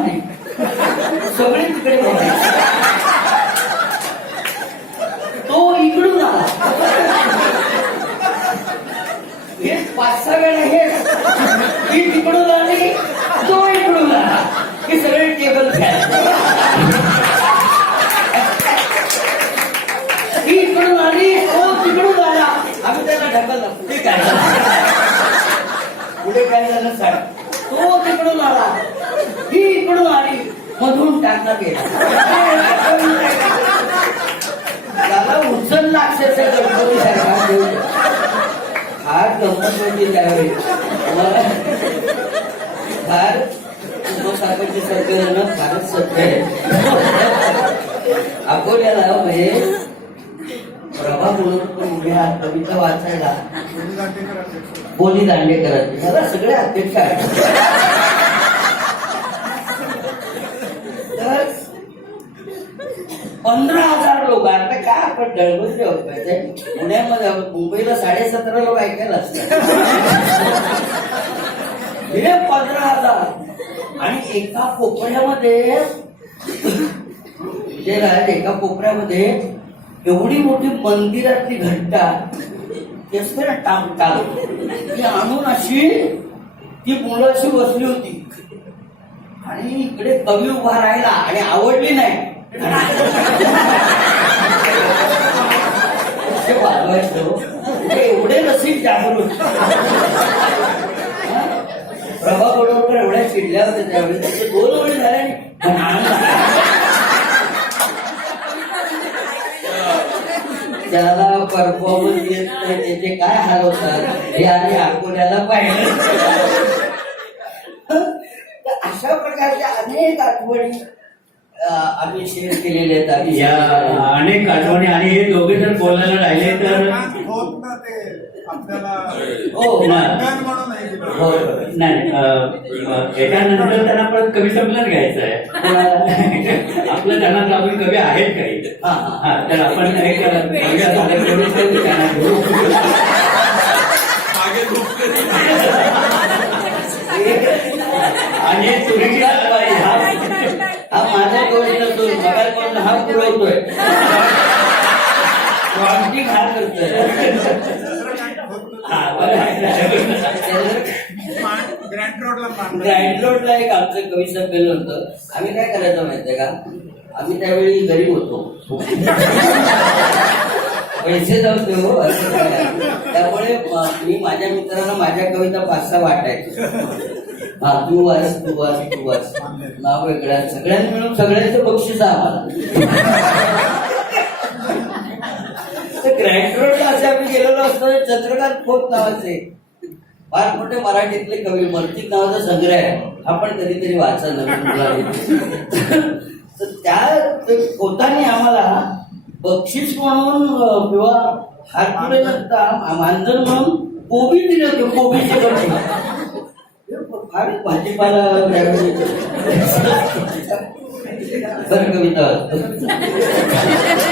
नाही. सगळे तिकडे बघायचे तो इकडून आला. हे पाच सहा वेळा हे ती तिकडून आली तो इकडून आला. की सगळे टेबल ती इकडून आली तो तिकडून आला. आम्ही त्याला ढकलला. पुढे काय झालं पुढे काय झालं साहेब तो तिकडून आला. ही इकडून आली मधून टाकला गेला. त्याला उचलला अक्षरशः गणपती सारखा फार गमत होती त्यावेळी. फार उपसागरचे सरकार फारच सत्य आहे अकोल्याला म्हणजे प्रभा म्हणून उभ्या कविता वाचायला. बोली दांडेकर त्याला सगळे अध्यक्ष आहेत तर पंधरा हजार लोक आता काय आपण दळबसले ठेवत पाहिजे पुण्यामध्ये मुंबईला साडेसतरा लोक ऐकायला असतात. हे पंधरा हजार. आणि एका कोपऱ्यामध्ये विजयराज एका कोपऱ्यामध्ये एवढी मोठी मंदिरातली घंटा ती असते ना टाम टाम ती आणून अशी ती मुलं अशी बसली होती. आणि इकडे कवी उभा राहिला आणि आवडली नाही. एवढे रसिक जागरूक प्रभा बरोबर एवढ्या चिडल्या होत्या त्यावेळी त्याचे दोन वेळी झाले त्याला परफॉर्मन्स येत नाही त्याचे काय हाल होतात? हे आम्ही अकोल्याला पाहिजे. अशा प्रकारच्या अनेक आठवणी आम्ही शेअर केलेल्या आहेत या अनेक आठवणी आणि हे दोघे जर बोलायला राहिले तर होत ना ते आपल्याला हो ना. ज्ञान म्हणून आहे तिथं. हो नाही त्यांना परत कवी संमेलन घ्यायचं आहे? आपलं त्यांना ग्रामीण कवी आहेत काही हा, हा. हा, तर आपण एक कवी कवी त्यांना घेऊ. आणि हे चुकीची कारवाई हा हा नसून बघायला कोण हा पुरवतोय क्वांटिक हा करतोय ग्रँड रोडला एक आमचं कवी संमेलन होतं आम्ही काय करायचं माहितीये का आम्ही त्यावेळी गरीब होतो पैसे नव्हते हो असं त्यामुळे मी माझ्या मित्रांना माझ्या कविता पाच सहा वाटायचो. हा तू वाच तू वाच तू वाच नाव वेगळ्या सगळ्यांनी मिळून सगळ्यांचं बक्षीस आम्हाला. ग्रँड रोडला असे आम्ही गेलेलो असतो चंद्रकांत खोत नावाचे. फार मोठे मराठीतले कवी मर्तिक नावाचा संग्रह आहे. आपण कधीतरी वाचा नवीन तर त्या खोताने आम्हाला बक्षीस म्हणून किंवा हात पुढे नसता मानधन म्हणून कोबी दिले होते कोबीचे बक्षीस. भाजीपाला बरं कविता.